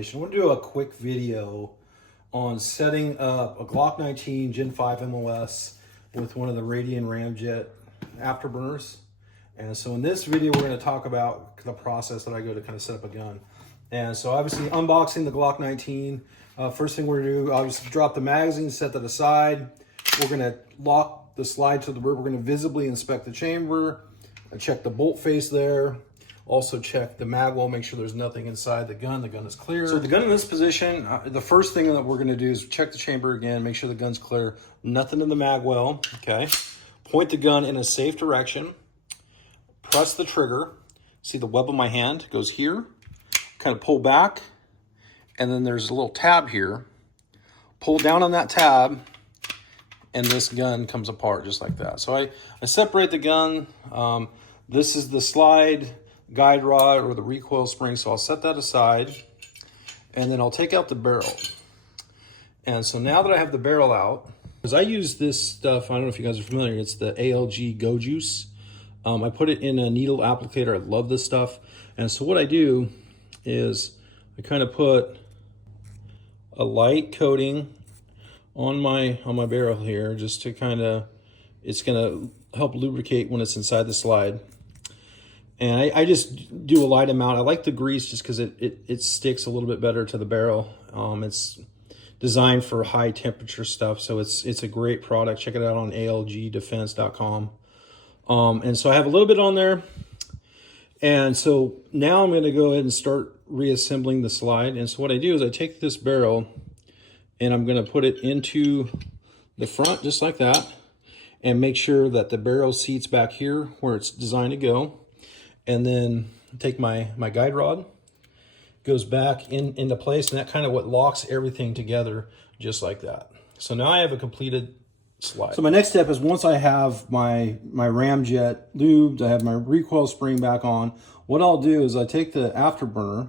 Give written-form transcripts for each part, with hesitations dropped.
I want to do a quick video on setting up a Glock 19 Gen 5 MOS with one of the Radian Ramjet Afterburners. And so in this video, we're going to talk about the process that I go to kind of set up a gun. And so obviously unboxing the Glock 19. First thing we're going to do, obviously drop the magazine, set that aside. We're going to lock the slide to the rear. We're going to visibly inspect the chamber, check the bolt face there. Also check the mag well, make sure there's nothing inside the gun. The gun is clear. So the gun in this position, the first thing that we're gonna do is check the chamber again, make sure the gun's clear. Nothing in the mag well, okay? Point the gun in a safe direction. Press the trigger. See the web of my hand goes here. Kind of pull back. And then there's a little tab here. Pull down on that tab and this gun comes apart just like that. So I separate the gun. This is the slide guide rod or the recoil spring, so I'll set that aside and then I'll take out the barrel. And so now that I have the barrel out, because I use this stuff, I don't know if you guys are familiar, it's the ALG Go Juice. I put it in a needle applicator. I love this stuff. And so what I do is I kind of put a light coating on my barrel here, just to kind of, it's gonna help lubricate when it's inside the slide. And I just do a light amount. I like the grease just because it sticks a little bit better to the barrel. It's designed for high temperature stuff, so it's a great product. Check it out on algdefense.com. And so I have a little bit on there. And so now I'm gonna go ahead and start reassembling the slide. And so what I do is I take this barrel and I'm gonna put it into the front just like that and make sure that the barrel seats back here where it's designed to go. And then take my guide rod, goes back into place, and that kind of what locks everything together just like that. So now I have a completed slide. So my next step is once I have my Ramjet lubed, I have my recoil spring back on, what I'll do is I take the afterburner,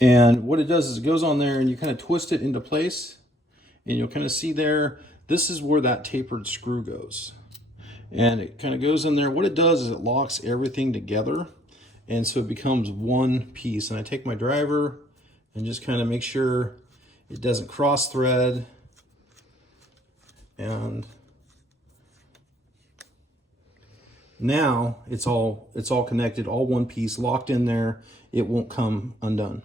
and what it does is it goes on there and you kind of twist it into place, and you'll kind of see there, this is where that tapered screw goes. And it kind of goes in there. What it does is it locks everything together, and so it becomes one piece. And I take my driver and just kind of make sure it doesn't cross thread. And now it's all connected, all one piece, locked in there. It won't come undone.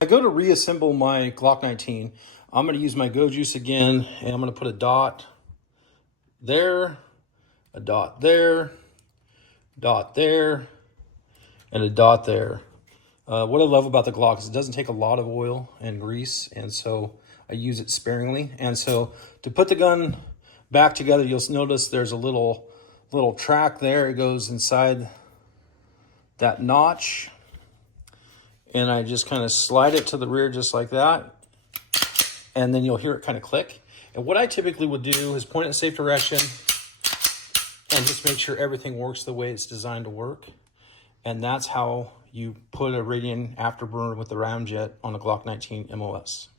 I go to reassemble my Glock 19. I'm going to use my Go Juice again, and I'm going to put a dot there, a dot there, and a dot there. What I love about the Glock is it doesn't take a lot of oil and grease, and so I use it sparingly. And so to put the gun back together, you'll notice there's a little track there. It goes inside that notch, and I just kind of slide it to the rear just like that, and then you'll hear it kind of click. And what I typically would do is point in a safe direction and just make sure everything works the way it's designed to work. And that's how you put a Radian Afterburner with the Ramjet on a Glock 19 MOS.